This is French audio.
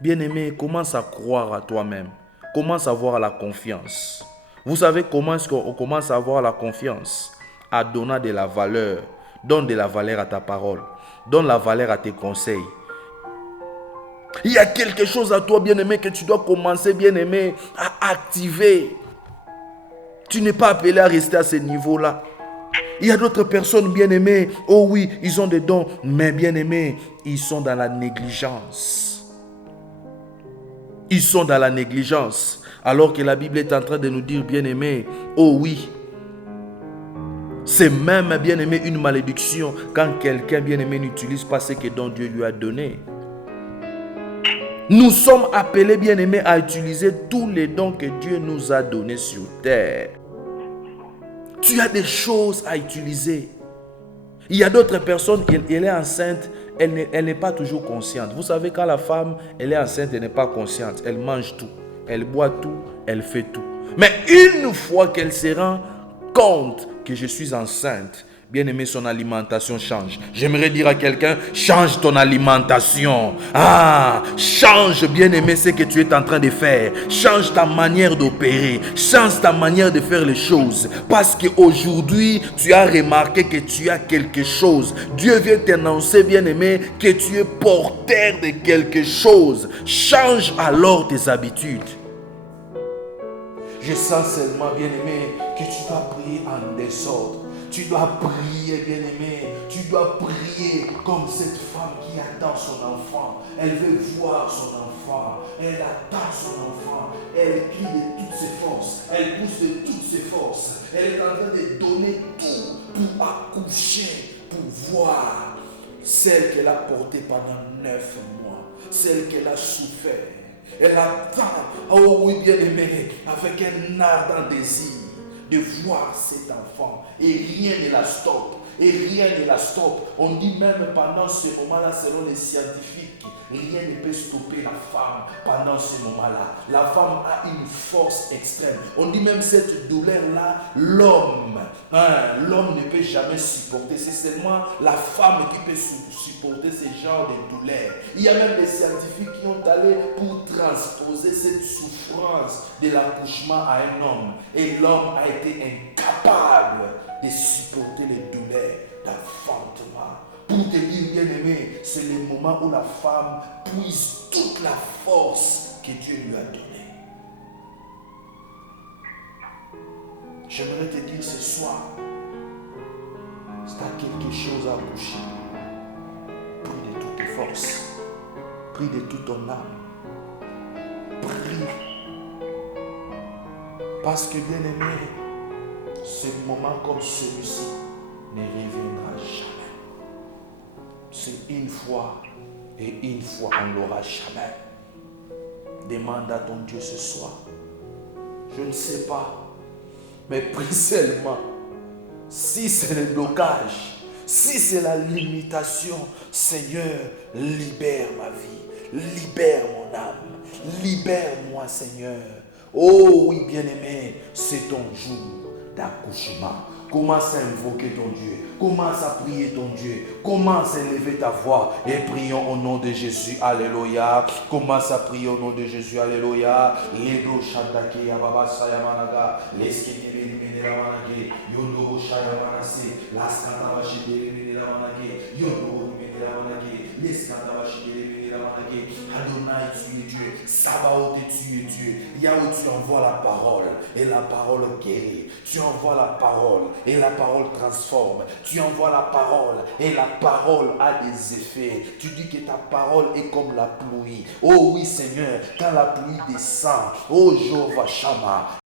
Bien-aimé, commence à croire à toi-même. Commence à avoir la confiance. Vous savez comment est-ce qu'on commence à avoir la confiance? À donner de la valeur. Donne de la valeur à ta parole. Donne la valeur à tes conseils. Il y a quelque chose à toi, bien-aimé, que tu dois commencer, bien-aimé, à activer. Tu n'es pas appelé à rester à ce niveau-là. Il y a d'autres personnes, bien-aimées. Oh oui, ils ont des dons, mais bien-aimés, ils sont dans la négligence. Ils sont dans la négligence. Alors que la Bible est en train de nous dire, bien-aimés, oh oui, c'est même, bien-aimé, une malédiction quand quelqu'un, bien-aimé, n'utilise pas ce que Dieu lui a donné. Nous sommes appelés, bien-aimés, à utiliser tous les dons que Dieu nous a donnés sur terre. Tu as des choses à utiliser. Il y a d'autres personnes, elle est enceinte, elle n'est pas toujours consciente. Vous savez, quand la femme, elle est enceinte, elle n'est pas consciente. Elle mange tout, elle boit tout, elle fait tout. Mais une fois qu'elle se rend compte que je suis enceinte, bien aimé, son alimentation change. J'aimerais dire à quelqu'un, change ton alimentation. Change, bien aimé, ce que tu es en train de faire. Change ta manière d'opérer. Change ta manière de faire les choses. Parce qu'aujourd'hui, tu as remarqué que tu as quelque chose. Dieu vient t'annoncer, bien aimé, que tu es porteur de quelque chose. Change alors tes habitudes. Je sens seulement, bien aimé, que tu dois prier en désordre. Tu dois prier, bien-aimé. Tu dois prier comme cette femme qui attend son enfant. Elle veut voir son enfant. Elle attend son enfant. Elle crie de toutes ses forces. Elle pousse de toutes ses forces. Elle est en train de donner tout pour accoucher, pour voir celle qu'elle a portée pendant 9 mois. Celle qu'elle a souffert. Elle attend, oh oui, bien-aimé, avec un ardent désir de voir cet enfant. Et rien ne la stoppe. Et rien ne la stoppe. On dit même pendant ce moment-là, selon les scientifiques, rien ne peut stopper la femme pendant ce moment-là. La femme a une force extrême. On dit même cette douleur-là, l'homme ne peut jamais supporter. C'est seulement la femme qui peut supporter ce genre de douleur. Il y a même des scientifiques qui ont allé pour transposer cette souffrance de l'accouchement à un homme. Et l'homme a été incapable de supporter les douleurs d'enfantement. Pour te dire, bien-aimé, c'est le moment où la femme puise toute la force que Dieu lui a donnée. J'aimerais te dire ce soir, si tu as quelque chose à bouger, prie de toutes tes forces, prie de toute ton âme, prie. Parce que, bien-aimé, ce moment comme celui-ci ne reviendra jamais. C'est une fois et une fois on ne l'aura jamais. Demande à ton Dieu ce soir. Je ne sais pas, mais prie seulement. Si c'est le blocage, si c'est la limitation, Seigneur, libère ma vie, libère mon âme, libère-moi, Seigneur. Oh oui, bien-aimé, c'est ton jour d'accouchement. Commence à invoquer ton Dieu. Commence à prier ton Dieu. Commence à élever ta voix et prions au nom de Jésus. Alléluia. Commence à prier au nom de Jésus. Alléluia. Ledo Shatake Ababa Sayamanaga. Leskete Meneramanaga. Yondo Shayamanase. Laskanabashi Meneramanaga. Yondo Meneramanaga. Leskanabashi Meneramanaga. Adonai, tu es Dieu. Sabaoth, tu es Dieu. Yahweh, tu envoies la parole et la parole guérit. Tu envoies la parole et la parole transforme. Tu envoies la parole et la parole a des effets. Tu dis que ta parole est comme la pluie. Oh oui, Seigneur, quand la pluie descend, oh Jéhovah Shammah,